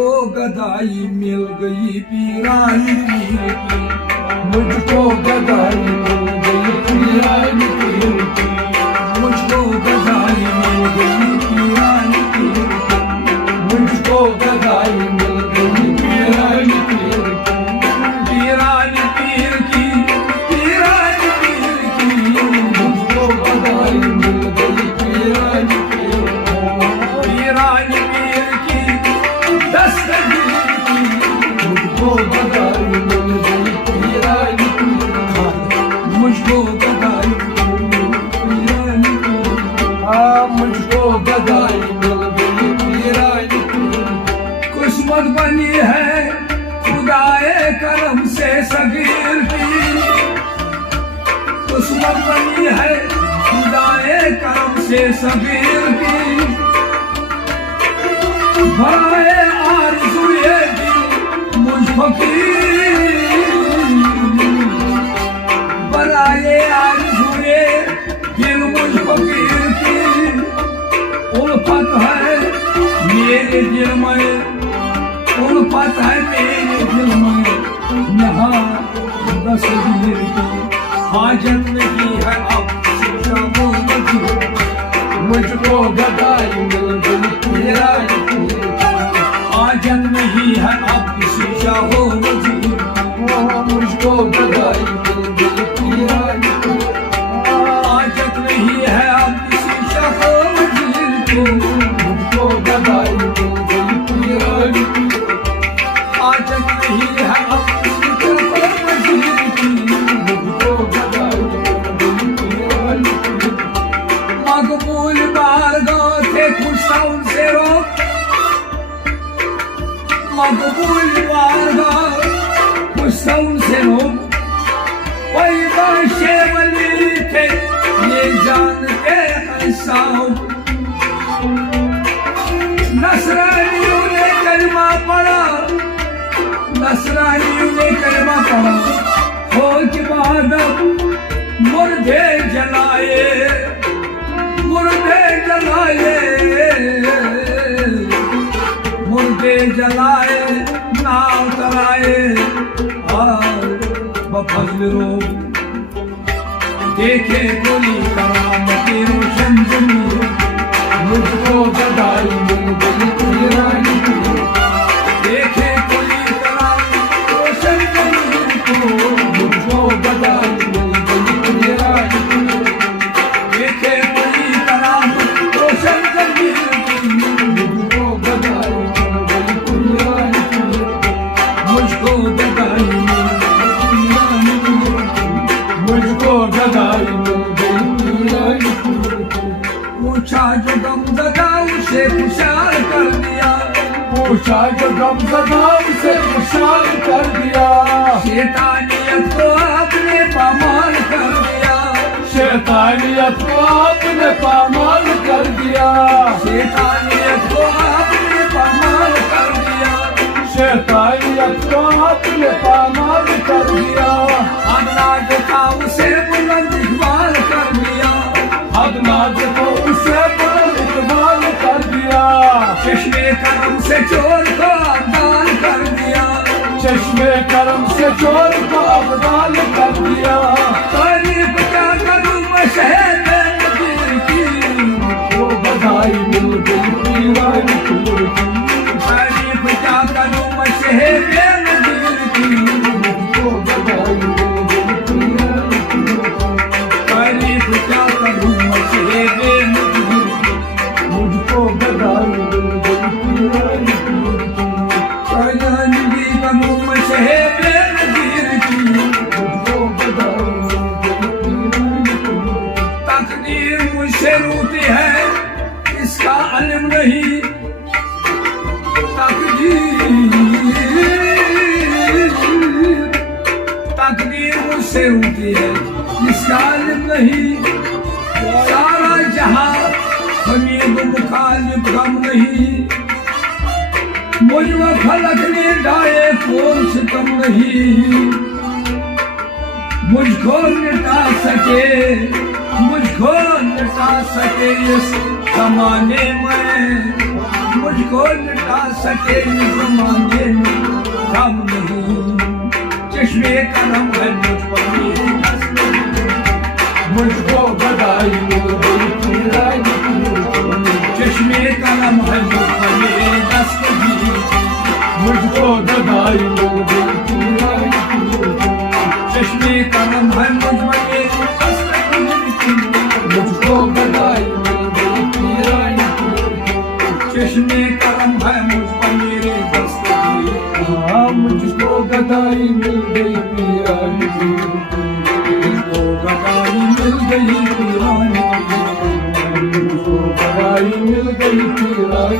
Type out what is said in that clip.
को गदाई मिल गई पीरानी पीर की, मुझको गदाई मिल गई पीरानी पीर की, मुझको गदाई मिल गई पीरानी पीर की, मुझको गदाई मिल गई पीरानी पीर की, पीरानी पीर की, पीरानी पीर की, मुझको गदाई मिल गई पीरानी पीर की, पीरानी पीर की दस्तगीर की, मुझको गदाई मिल गई पीरानी पीर की, मुझको गदाई पीरानी पीर की, मुझको गदाई मिल गई पीरानी पीर की। किस्मत बनी है खुदाए करम से सगीर की, किस्मत बनी है खुदाए करम से सगीर की, भराए आरज़ुए दिल मुझ फकीर, भराए आरज़ुए दिल मुझ फकीर की, उल्फत है मेरे दिल में, उल्फत है मेरे दिल में, यहाँ तस्वीर की हाजत नहीं है अब शामों मजबूर, मुझको गदाई मिल गई पीरानी पीर की, हाजत नहीं है अब किसी शाहो मजबूर, मुझको गदाई मिल गई पीरानी पीर की, हाजत नहीं है अब किसी शाहो मजबूर की, मुझको गदाई मिल गई पीरानी पीर की, हाजत नहीं है अब किसी शाहो मजबूर की, मुझको गदाई मिल गई पीरानी पीर की। मकबूल बारगाह थे खुशा उनसे रोक, मकबूल बारगाह खुशा उनसे रोक, वही बादशे वली थे ये जानते हैं साहब, नसरानियों ने कलमा पढ़ा, नसरानियों ने कलमा पढ़ा, हो के बाद मुर्दे जलाए, मुर्दे जलाए, मुर्दे जलाए नाव तराए, बफजल रो देखे गोली करामती रोशन जमीर, मुझको गदाई मिल गई पीरानी पीर की, देखे गोली करामती रोशन जमीर को, मुझको गदाई मिल गई पीरानी पीर की, देखे गोली करामती रोशन जमीर की, मुझको गदाई मिल गई पीरानी पीर की, मुझको गदाई मिल गई पीरानी पीर की, मुझको गदाई मिल गई पीरानी पीर की। पूछा जो गम ज़दा उसे खुशहाल कर दिया, पूछा जो गम ज़दा उसे खुशहाल कर दिया, शैतानियत को आपने पामाल कर दिया, शैतानियत को आपने पामाल कर दिया, शैतानियत को आपने पामाल कर दिया, शैतानियत को आपने पामाल कर दिया, अनाज था उसे बुलंद इकबाल कर दिया, अनाज को उसे बुलंद इकबाल कर दिया, चश्मे करम से चोर को अब्दाल कर दिया, चश्मे करम से चोर को अब्दाल कर दिया, तारीफ क्या करूं मैं शहर में नबी की, वो बधाई मिल गई पीरानी पीर की, तारीफ क्या करूं मैं शहर में नबी की, वो बधाई मिल गई पीरानी पीर की, तारीफ क्या करूं मैं शहर में नबी की, मुझको बधाई मिल गई पीरानी पीर की, तारीफ करूं मैं शहर में नबी की, मुझको बधाई मिल गई पीरानी पीर की। तकदीर मुझसे रूठी है इसका इल्म नहीं, तकदीर मुझसे रूठी है इसका इल्म नहीं, सारा जहां हमीद मुखालिफ गम नहीं, मुझ में फलक ने ढाए कौन सितम नहीं, मुझको मिटा सके مجھ کو لٹا سکے اس زمانے میں مجھ کو لٹا سکے اس زمانے میں کم نہیں چشمے کرم ہے مجھ پر میری دست مجھ کو بدائی مل گئی پیرائی چشمے کرم ہے مجھ پر میری دست مجھ کو بدائی مل گئی پیرائی چشمے کرم ہے مجھ پر میری دست مجھ کو بدائی مل گئی پیرائی چشمے کرم ہے مجھ پر میرے دست مجھ کو گدائی مل گئی پیرائی مجھ کو گدائی مل گئی پیرائی مجھ کو گدائی مل گئی پیرائی